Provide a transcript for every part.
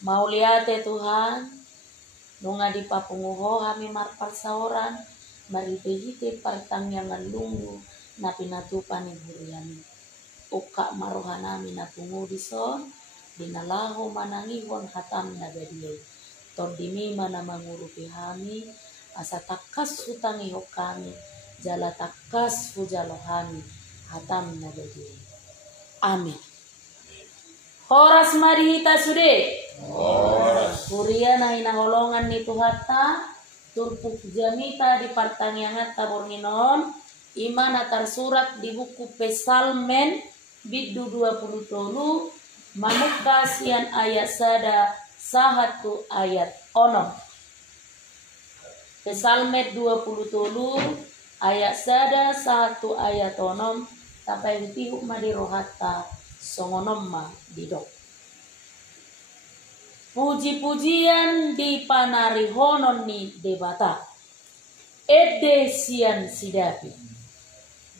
Mau lihat ya Tuhan, nunga di papunguho kami marpal sauran, maripehite partang yang ngalungu, napi natupani buriani. Uka marohanami natungu dison, dinalaho manangihon hatam nagadiye. Tordimi mana mangurupi kami, asa takas hutangi kami, jala takas hujalohami, hatam nagadiye. Amin. Horas marihita sude. Kuria na inaholongan ni Tuhata, turpuk jamita di partangyangat tabornginon, iman atar surat di buku Pesalmen bidu 20 manukasian ayat sada sahatu ayat onom. Pesalmen 20 ayat sada satu ayat onom tapai hutihuk madirohata songonom ma didok. Puji-pujian di panarihonon ni debata. Ede sian sidapi.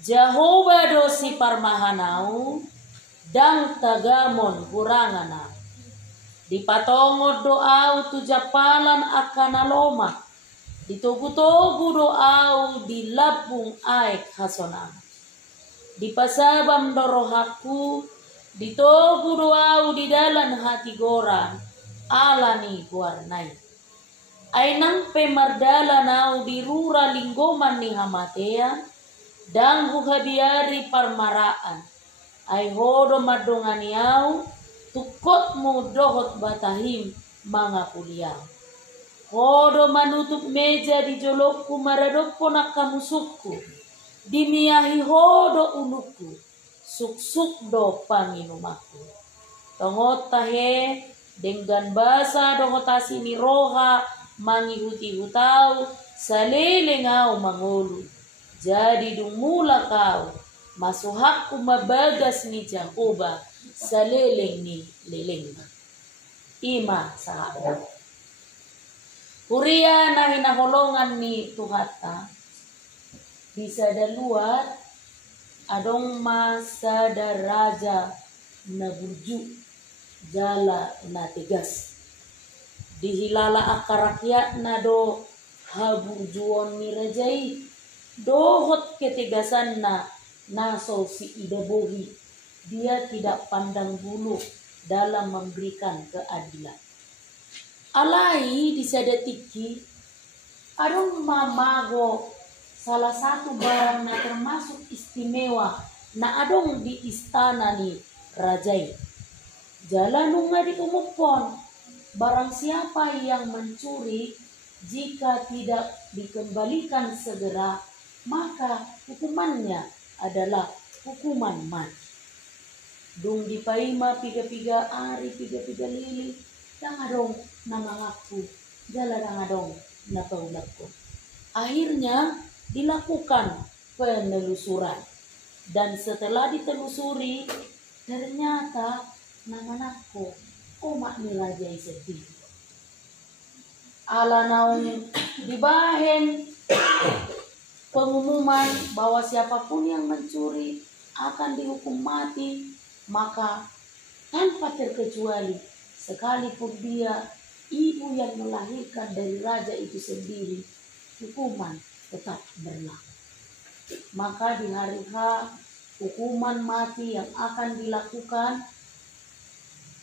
Jehovah dosi parmahanau dang tagamon hurangana. Di patongo doau tu japalan akan aloma. Di togu-togu doau di labung aek hasonana. Di pasabam dorohaku di togu doau di dalam hati goran alani guarnai. Ainang pemardala nau di rura linggoman ni hamatea dan huhabiari parmaraan. Ai hodo madonganiau tukot mu dohot batahim mangapuliau. Hodo manutup meja di jolokku maradopo nakamusukku. Dimiahi hodo uluku suk-suk do panginumaku. Tongot tahe dengan basa dohotasi ni roha mangihuti hutau salele ngau mangulu. Jadi dumula kau masuhakku mabagas ni Jehovah saleleng ni leleng. Ima sahabat. Kuria na hinaholongan ni Tuhata bisa daluat adong masa daraja na burju jala na tegas dihilala akarakyat na do haburjuon ni rajai dohot ketegasan na naso si idabohi dia tidak pandang bulu dalam memberikan keadilan. Alai disadatiki adong mamago salah satu barang na termasuk istimewa na adong di istana ni rajai. Jalan nunga di umupon, barang siapa yang mencuri jika tidak dikembalikan segera maka hukumannya adalah hukuman mati. Dung dipaima piga-piga ari piga-piga lili dang adong nangangaku jala dang adong napaulakku. Akhirnya dilakukan penelusuran dan setelah ditelusuri ternyata nanganakku umat nilajai sedih. Ala naung dibahen pengumuman bahwa siapapun yang mencuri akan dihukum mati, maka tanpa terkecuali sekalipun dia ibu yang melahirkan dari raja itu sendiri, hukuman tetap berlaku. Maka di hari H hukuman mati yang akan dilakukan,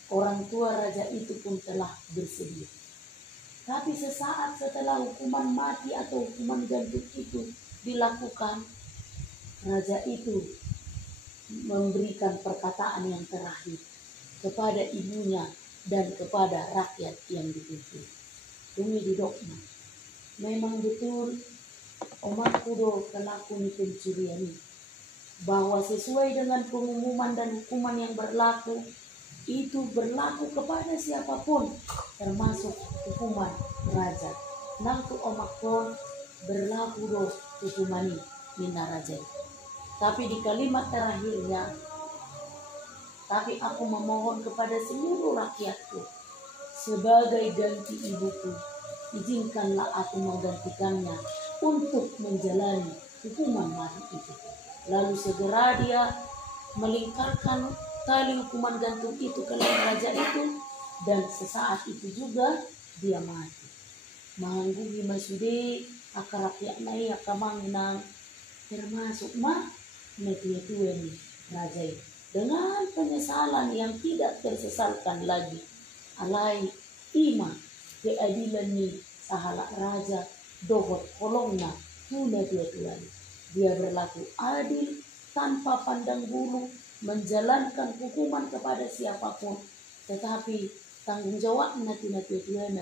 orang tua raja itu pun telah bersedia. Tapi sesaat setelah hukuman mati atau hukuman gantung itu dilakukan, raja itu memberikan perkataan yang terakhir kepada ibunya dan kepada rakyat yang dipimpin. Demi didokna, memang betul omatku do kelaku ni pencurian ini, bahwa sesuai dengan pengumuman dan hukuman yang berlaku, itu berlaku kepada siapapun, termasuk hukuman raja. Nangku omakon berlaku do hukuman ini raja. Tapi di kalimat terakhirnya, tapi aku memohon kepada seluruh rakyatku, sebagai ganti ibuku, izinkanlah aku menggantikannya untuk menjalani hukuman mati itu. Lalu segera dia melingkarkan tali hukuman gantung itu ke leher raja itu, dan sesaat itu juga dia mati. Mangguhi masude akarakyat nai akamanginang termasuk netueni raja itu dengan penyesalan yang tidak tersesalkan lagi. Alai ima keadilan ni sahala raja dohot kolongna tuna tuan. Dia berlaku adil tanpa pandang bulu, menjalankan hukuman kepada siapapun, tetapi tanggung jawab nanti tuan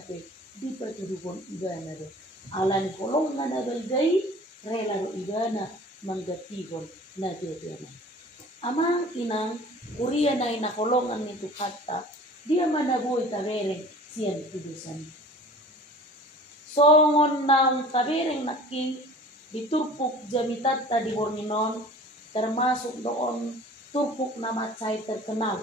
di pertuduhan ibana do. Alan kolongna na belgai rela do ibana manggatihon na tuan. Amang inang kuria na inakolongan nito kata dia manaboy tabereng siyan tudusan. Songon naung tabereng naking diturpuk jamitat tadi borninon termasuk doon turpuk nama cai terkenal.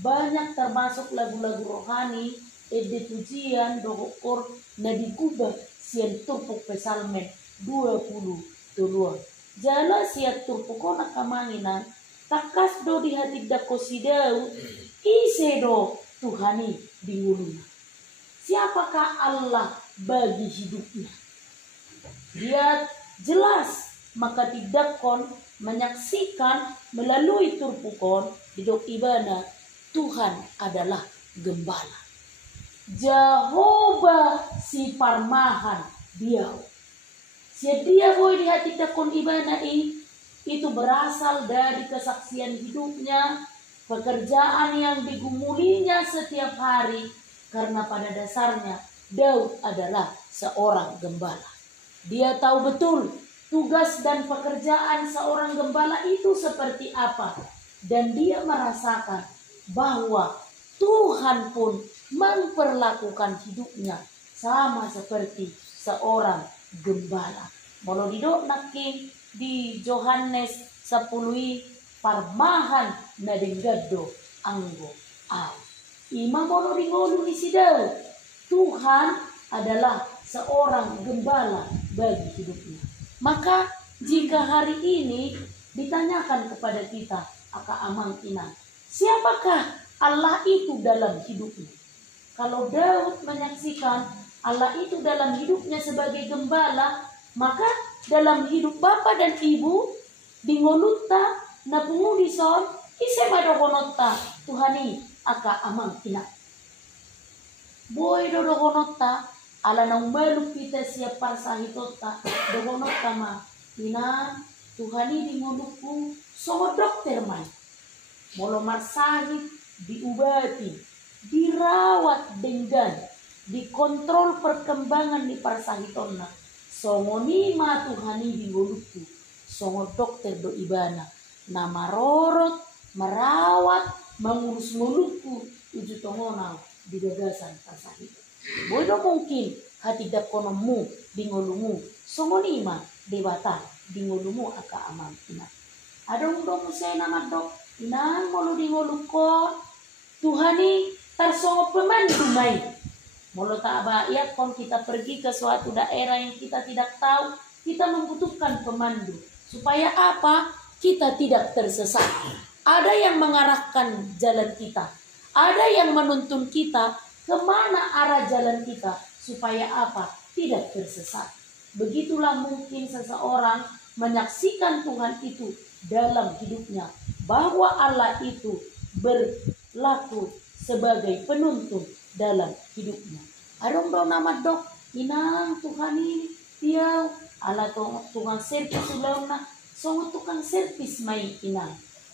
Banyak termasuk lagu-lagu rohani ede pujian dohokor na digubah siyan turpuk pesalmen 22. Jala siya turpukona kamanginan takas do di hati dako sidau ise do Tuhani dinguluna. Siapakah Allah bagi hidupnya? Dia jelas, maka tidak kon menyaksikan melalui turpukon hidup ibana Tuhan adalah gembala. Jehovah si parmahan dia. Dia boy di hati dakon ibana itu berasal dari kesaksian hidupnya, pekerjaan yang digumulinya setiap hari, karena pada dasarnya Daud adalah seorang gembala. Dia tahu betul tugas dan pekerjaan seorang gembala itu seperti apa, dan dia merasakan bahwa Tuhan pun memperlakukan hidupnya sama seperti seorang gembala. Molo didok naking di Yohanes 10 parmahan na denggado anggo aw. Ima molo ringolu ni sidau. Tuhan adalah seorang gembala bagi hidupnya. Maka jika hari ini ditanyakan kepada kita, aka amang ina, siapakah Allah itu dalam hidupnya? Kalau Daud menyaksikan Allah itu dalam hidupnya sebagai gembala, maka dalam hidup bapa dan ibu dingolutta na pungudison ise madogonotta Tuhani aka amang ina. Boy dogonotta ala nang meluk kita siap parsahitota dogonotta ma ina Tuhani dingolukku so dokter man. Molo marsahit diubati, dirawat dengan dikontrol perkembangan di parsahitonna. Songo nima Tuhani dingolukku songo dokter do ibana na marorot, merawat, mengurus mulutku uju tongona di gagasan parsahit. Bodo mungkin hati dakonomu dingolumu songo nima debata dingolumu aka amang ina. Adong dong saya nama dok inang molu dingoluko Tuhani tarsongo pemandu mai. Molo tak ya kon kita pergi ke suatu daerah yang kita tidak tahu, kita membutuhkan pemandu. Supaya apa? Kita tidak tersesat. Ada yang mengarahkan jalan kita. Ada yang menuntun kita kemana arah jalan kita. Supaya apa? Tidak tersesat. Begitulah mungkin seseorang menyaksikan Tuhan itu dalam hidupnya. Bahwa Allah itu berlaku sebagai penuntun dalam hidupnya. Adong do nama dok inang Tuhan ini dia ala tukang servis ulangna songo tukang servis mai inang.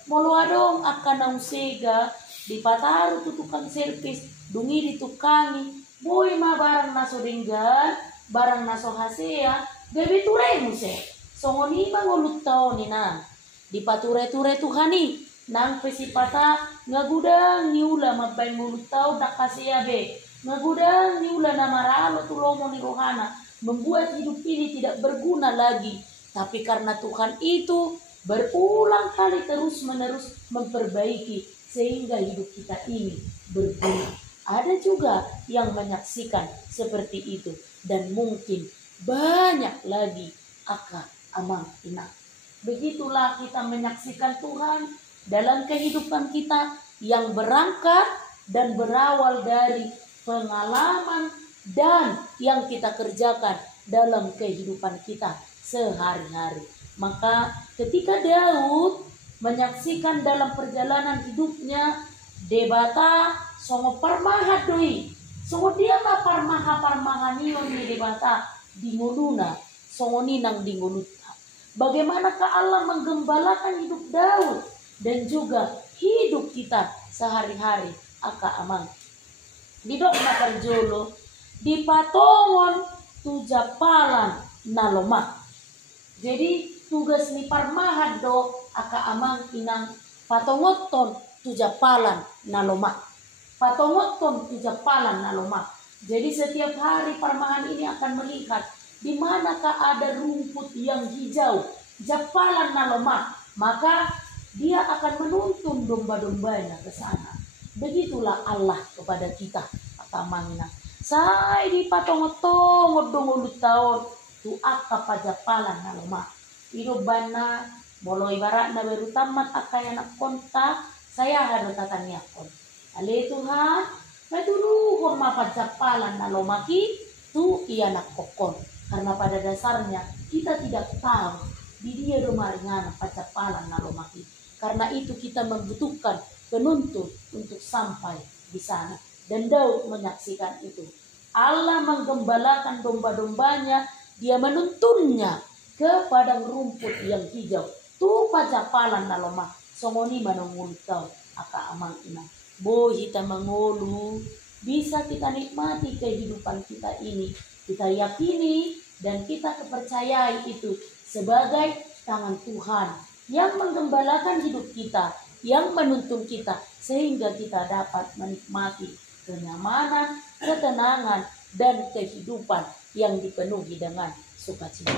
Molo adong akan sega di pataru tu tukang servis dungi ditukangi boy ma barang naso denggan barang naso hasea gabe turemu se songo ni mangolut tao ni nang di pature-ture Tuhani nang pesipata ngagudang niula mabay mulut tao dakasea be ngagudang niula na maralo tulomo ni rohana membuat hidup ini tidak berguna lagi, tapi karena Tuhan itu berulang kali terus menerus memperbaiki sehingga hidup kita ini berguna. Ada juga yang menyaksikan seperti itu dan mungkin banyak lagi aka amang ina. Begitulah kita menyaksikan Tuhan dalam kehidupan kita yang berangkat dan berawal dari pengalaman dan yang kita kerjakan dalam kehidupan kita sehari-hari. Maka ketika Daud menyaksikan dalam perjalanan hidupnya debata songo parmaha doi, songo dia ma parmaha nion ni debata di nguluna, songo ninang di nguluta. Bagaimanakah Allah menggembalakan hidup Daud dan juga hidup kita sehari-hari aka amang. Di dok makarjolo di patongon tujapalan naloma. Jadi tugas ni parmahan do aka amang inang patongoton tujapalan naloma. Patongoton tujapalan naloma. Jadi setiap hari parmahan ini akan melihat di manakah ada rumput yang hijau, japalan naloma, maka dia akan menuntun domba-dombanya ke sana. Begitulah Allah kepada kita, kata mangna. Sai di patongotongo dongolu tahun tu aka pajapalan naloma. Ido bana molo ibarat na beru tamat akaya nak konta saya harus tatanya kon. Ale Tuhan, maduru ma pajapalan naloma ki tu ia nak kokon. Karena pada dasarnya kita tidak tahu di dia domaringan pajapalan naloma ki. Karena itu kita membutuhkan penuntun untuk sampai di sana. Dan Daud menyaksikan itu. Allah menggembalakan domba-dombanya, dia menuntunnya ke padang rumput yang hijau. Tu pajapalan naloma, songoni manungultau aka amang ina. Bo kita mengulu, bisa kita nikmati kehidupan kita ini. Kita yakini dan kita kepercayai itu sebagai tangan Tuhan yang menggembalakan hidup kita, yang menuntun kita sehingga kita dapat menikmati kenyamanan, ketenangan, dan kehidupan yang dipenuhi dengan sukacita.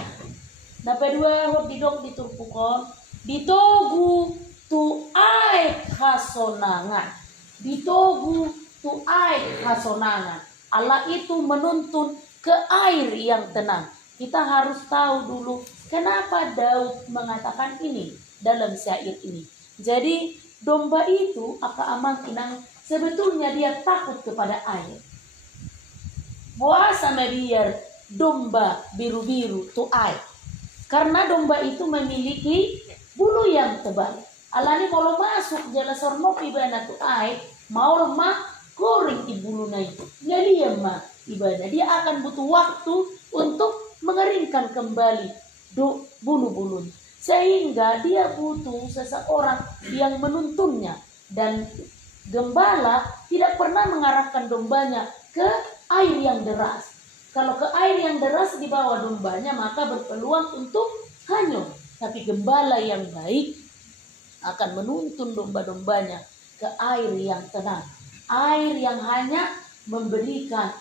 Nah, kedua didong diturpukon, ditogu tu ai hasonangan, ditogu tu ai hasonangan. Allah itu menuntun ke air yang tenang. Kita harus tahu dulu kenapa Daud mengatakan ini dalam syair ini. Jadi domba itu aka amang inang sebetulnya dia takut kepada air. Puasa biar domba biru-biru tu air. Karena domba itu memiliki bulu yang tebal. Alani kalau masuk jala sorno ibana tu air, mau lemah goreng di bulunya itu. Jadi ya mah ibana dia akan butuh waktu untuk mengeringkan kembali bulu-bulu. Sehingga dia butuh seseorang yang menuntunnya. Dan gembala tidak pernah mengarahkan dombanya ke air yang deras. Kalau ke air yang deras di bawah dombanya maka berpeluang untuk hanyut. Tapi gembala yang baik akan menuntun domba-dombanya ke air yang tenang. Air yang hanya memberikan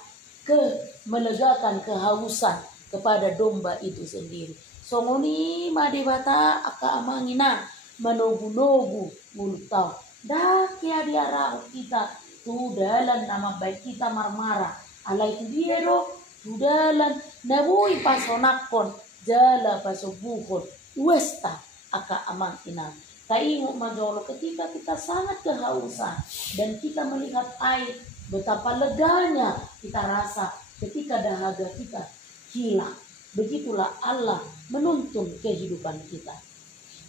melegakan kehausan kepada domba itu sendiri. Songoni madebata aka amangina manogu-nogu mulutau. Dah kia diarah kita tu dalam nama baik kita marmara. Alai tu diero tu dalam nabui pasonakon jala pasobuhon westa aka amangina. Kaingu majolo ketika kita sangat kehausan dan kita melihat air, betapa leganya kita rasa ketika dahaga kita hilang. Begitulah Allah menuntun kehidupan kita.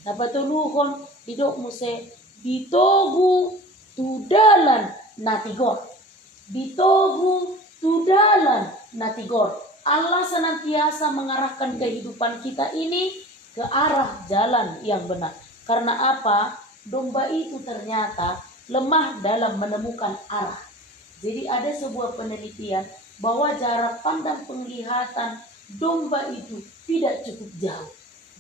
Nah patuluhon didok muse ditogu tudalan natigor. Ditogu tudalan natigor. Allah senantiasa mengarahkan kehidupan kita ini ke arah jalan yang benar. Karena apa? Domba itu ternyata lemah dalam menemukan arah. Jadi ada sebuah penelitian bahwa jarak pandang penglihatan domba itu tidak cukup jauh.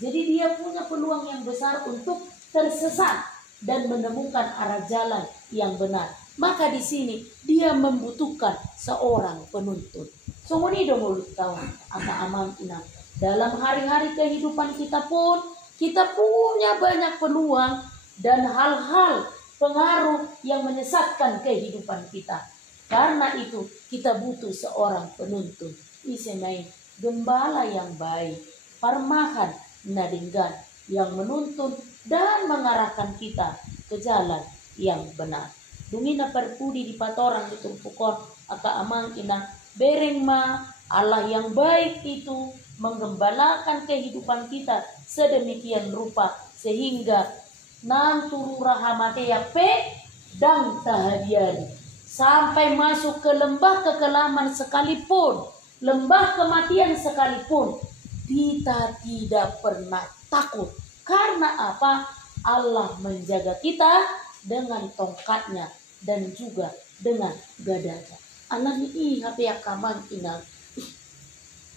Jadi dia punya peluang yang besar untuk tersesat dan menemukan arah jalan yang benar. Maka di sini dia membutuhkan seorang penuntun. Songoni dong mulut tahu aka amang inang. Dalam hari-hari kehidupan kita pun kita punya banyak peluang dan hal-hal pengaruh yang menyesatkan kehidupan kita. Karena itu kita butuh seorang penuntun. Isemai gembala yang baik, parmahan nadinggan yang menuntun dan mengarahkan kita ke jalan yang benar. dungina perpudi di patorang ditumpukon aka amang inang bereng ma Allah yang baik itu menggembalakan kehidupan kita sedemikian rupa sehingga nanturu rahamatea pe dan tahadian sampai masuk ke lembah kekelaman sekalipun, lembah kematian sekalipun, kita tidak pernah takut. Karena apa? Allah menjaga kita dengan tongkatnya dan juga dengan gadanya. Allah ni hape kamang inang.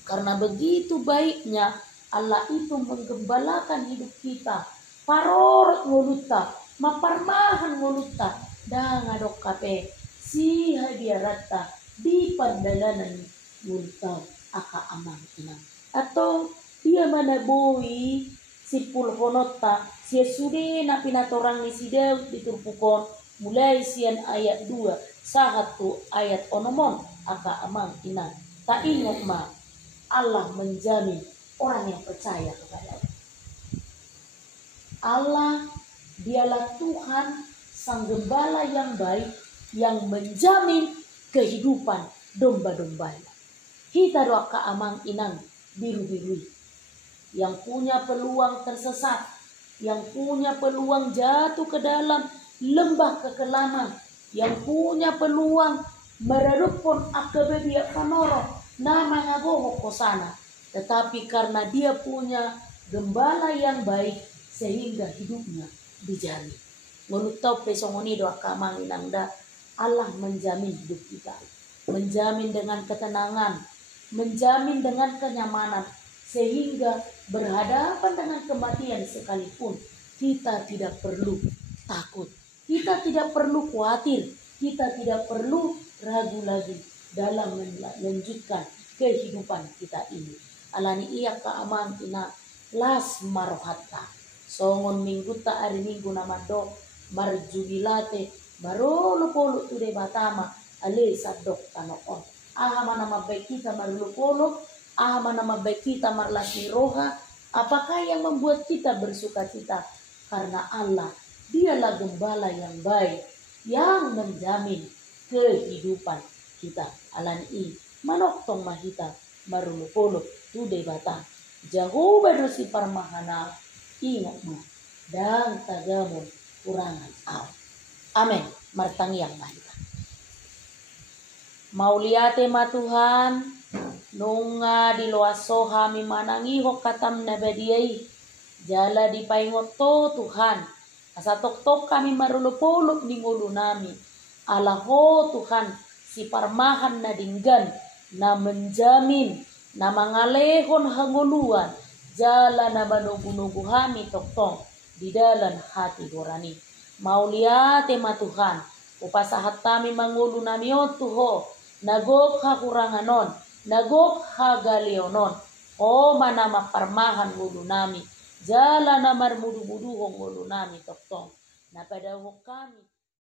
Karena begitu baiknya Allah itu menggembalakan hidup kita. Paror nguluta, maparmahan nguluta, dangadok kape si hadiarata di pandalanan nguluta aka amang inang. Atau dia mana boi sipul honota sia sude na pinatorang ni si Daud diturpukon mulai sian ayat 2 sahatu ayat onomon aka amang inang. Tak ingat ma Allah menjamin orang yang percaya kepada Allah. Dialah Tuhan sang gembala yang baik yang menjamin kehidupan domba-dombanya. Kita doa ka amang inang biru-biru yang punya peluang tersesat, yang punya peluang jatuh ke dalam lembah kekelaman, yang punya peluang mererupun akabebia panoro namanya bohong kosana, tetapi karena dia punya gembala yang baik sehingga hidupnya dijamin. Menurut pesongoni doa kamang inangda, Allah menjamin hidup kita, menjamin dengan ketenangan, menjamin dengan kenyamanan, sehingga berhadapan dengan kematian sekalipun kita tidak perlu takut, kita tidak perlu khawatir, kita tidak perlu ragu lagi dalam melanjutkan kehidupan kita ini. Alani iya ka amang ina las marohatta songon minggu ta hari minggu namado marjubilate marolo polo tude batama ale sadok tanoon aha mana mabaik kita marulu polo, aha mana mabaik kita marlasi roha. Apakah yang membuat kita bersuka cita? Karena Allah dialah gembala yang baik yang menjamin kehidupan kita. Alani manok tong mahita marulu polo tude bata jauh berusi parmahana ingat ma dan tagamon kurangan aw. Amin. Martang yang mahita. Mauliate ma Tuhan nunga di loaso hami manangiho katam nabadiai jala di paingot to Tuhan asa tok kami marulupuluk di ngulu nami alaho Tuhan si parmahan na dinggan na menjamin na mangalehon hanguluan jala na banugu-nugu hami toktong di dalam hati dorani. Mauliate ma Tuhan upasahat kami mangulu nami o Tuho nagok hakuranganon nagok hagalionon o manama parmahan ngulu nami jala na marmudu-muduhong ngulu nami toktong na padawok kami